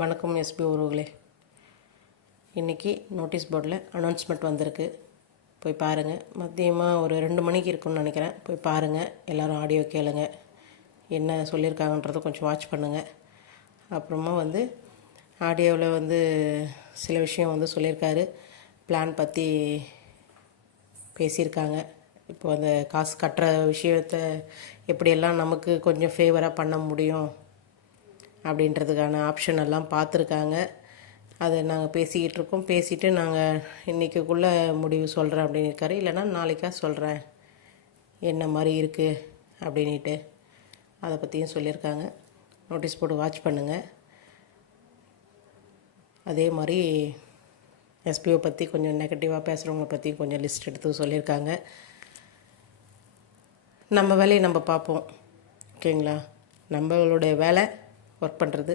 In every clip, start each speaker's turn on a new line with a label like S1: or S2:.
S1: வணக்கம் எஸ்பி உறவுகளே. இன்றைக்கி நோட்டீஸ் போர்டில் அனௌன்ஸ்மெண்ட் வந்திருக்கு. போய் பாருங்கள் மதியமாக ஒரு ரெண்டு மணிக்கு இருக்கும்னு நினைக்கிறேன். போய் பாருங்கள் எல்லோரும் ஆடியோ கேளுங்க. என்ன சொல்லியிருக்காங்கன்றதை கொஞ்சம் வாட்ச் பண்ணுங்கள் அப்புறமா வந்து ஆடியோவில் வந்து சில விஷயம் வந்து சொல்லியிருக்காரு. பிளான் பற்றி பேசியிருக்காங்க. இப்போ அந்த காசு கட்டுற விஷயத்த எப்படியெல்லாம் நமக்கு கொஞ்சம் ஃபேவராக பண்ண முடியும்? அப்படின்றதுக்கான ஆப்ஷன் எல்லாம் பார்த்துருக்காங்க. அதை நாங்கள் பேசிக்கிட்டு இருக்கோம். பேசிவிட்டு நாங்கள் இன்றைக்குள்ளே முடிவு சொல்கிறேன் அப்படின்னு இருக்காரு. இல்லைன்னா நாளைக்கா சொல்கிறேன் என்ன மாதிரி இருக்குது அப்படின்ட்டு அதை பற்றியும் சொல்லியிருக்காங்க. நோட்டீஸ் போட்டு வாட்ச் பண்ணுங்கள் அதே மாதிரி எஸ்பிஓ பற்றி கொஞ்சம் நெகட்டிவாக பேசுகிறவங்கள பற்றி கொஞ்சம் லிஸ்ட் எடுத்து சொல்லியிருக்காங்க. நம்ம வேலையை நம்ம பார்ப்போம். ஓகேங்களா? நம்மளுடைய வேலை ஒர்க் பண்ணுறது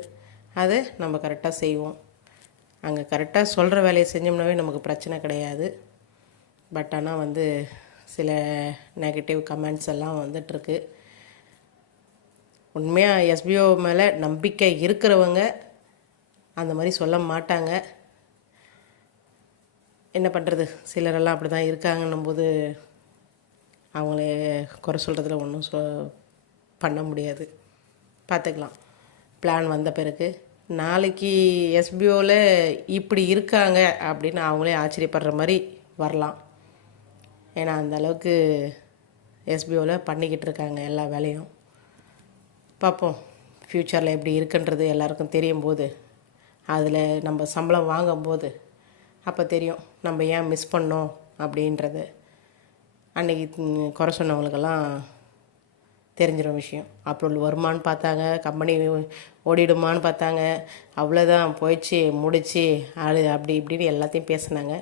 S1: அதை நம்ம கரெக்டாக செய்வோம். அங்கே கரெக்டாக சொல்கிற வேலையை செஞ்சோம்னாவே நமக்கு பிரச்சனை கிடையாது. பட் ஆனால் வந்து சில நெகட்டிவ் கமெண்ட்ஸ் எல்லாம் வந்துட்டுருக்கு. உண்மையாக எஸ்பிஓ மேலே நம்பிக்கை இருக்கிறவங்க அந்த மாதிரி சொல்ல மாட்டாங்க. என்ன பண்ணுறது சிலரெல்லாம் அப்படி தான் இருக்காங்கன்னும் போது அவங்கள குறை சொல்கிறதுல ஒன்றும் சொ பண்ண முடியாது. பார்த்துக்கலாம். பிளான் வந்த பிறகு நாளைக்கு எஸ்பிஓவில் இப்படி இருக்காங்க அப்படின்னு அவங்களே ஆச்சரியப்படுற மாதிரி வரலாம். ஏன்னா அந்த அளவுக்கு எஸ்பிஓவில் பண்ணிக்கிட்டு இருக்காங்க எல்லா வேலையும். பார்ப்போம். ஃப்யூச்சரில் எப்படி இருக்குன்றது எல்லாருக்கும் தெரியும் போது அதில் நம்ம சம்பளம் வாங்கும்போது அப்போ தெரியும் நம்ம ஏன் மிஸ் பண்ணோம் அப்படின்றது. அன்றைக்கி குறை சொன்னவங்களுக்கெல்லாம் தெரிஞ்சிடும் விஷயம். அப்ரூவல் வருமானு பார்த்தாங்க கம்பெனி ஓடிடுமான்னு பார்த்தாங்க. அவ்வளோதான் போயிடுச்சு முடிச்சு அது அப்படி இப்படின்னு எல்லாத்தையும் பேசினாங்க.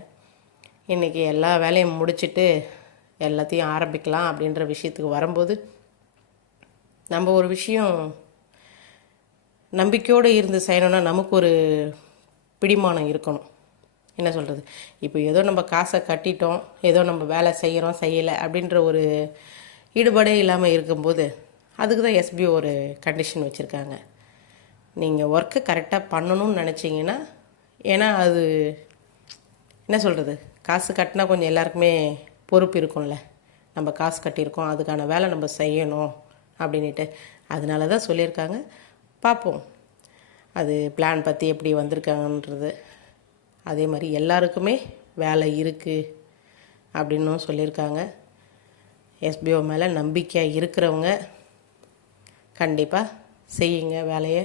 S1: இன்றைக்கி எல்லா வேலையும் முடிச்சுட்டு எல்லாத்தையும் ஆரம்பிக்கலாம் அப்படின்ற விஷயத்துக்கு வரும்போது நம்ம ஒரு விஷயம் நம்பிக்கையோடு இருந்து செய்யணும்னா நமக்கு ஒரு பிடிமானம் இருக்கணும். என்ன சொல்கிறது இப்போ ஏதோ நம்ம காசை கட்டிட்டோம் ஏதோ நம்ம வேலை செய்கிறோம் செய்யலை அப்படின்ற ஒரு ஈடுபாடே இல்லாமல் இருக்கும்போது அதுக்கு தான் எஸ்பி ஒரு கண்டிஷன் வச்சுருக்காங்க. நீங்கள் ஒர்க்கை கரெக்டாக பண்ணணும்னு நினச்சிங்கன்னா ஏன்னா அது என்ன சொல்கிறது காசு கட்டினா கொஞ்சம் எல்லாருக்குமே பொறுப்பு இருக்கும்ல. நம்ம காசு கட்டியிருக்கோம் அதுக்கான வேலை நம்ம செய்யணும் அப்படின்ட்டு அதனால தான் சொல்லியிருக்காங்க. பார்ப்போம். அது பிளான் பற்றி எப்படி வந்திருக்காங்கன்றது. அதே மாதிரி எல்லாருக்குமே வேலை இருக்குது அப்படின்னும் சொல்லியிருக்காங்க. எஸ்பிஓ மேலே நம்பிக்கையாக இருக்கிறவங்க கண்டிப்பாக செய்யுங்க வேலையை.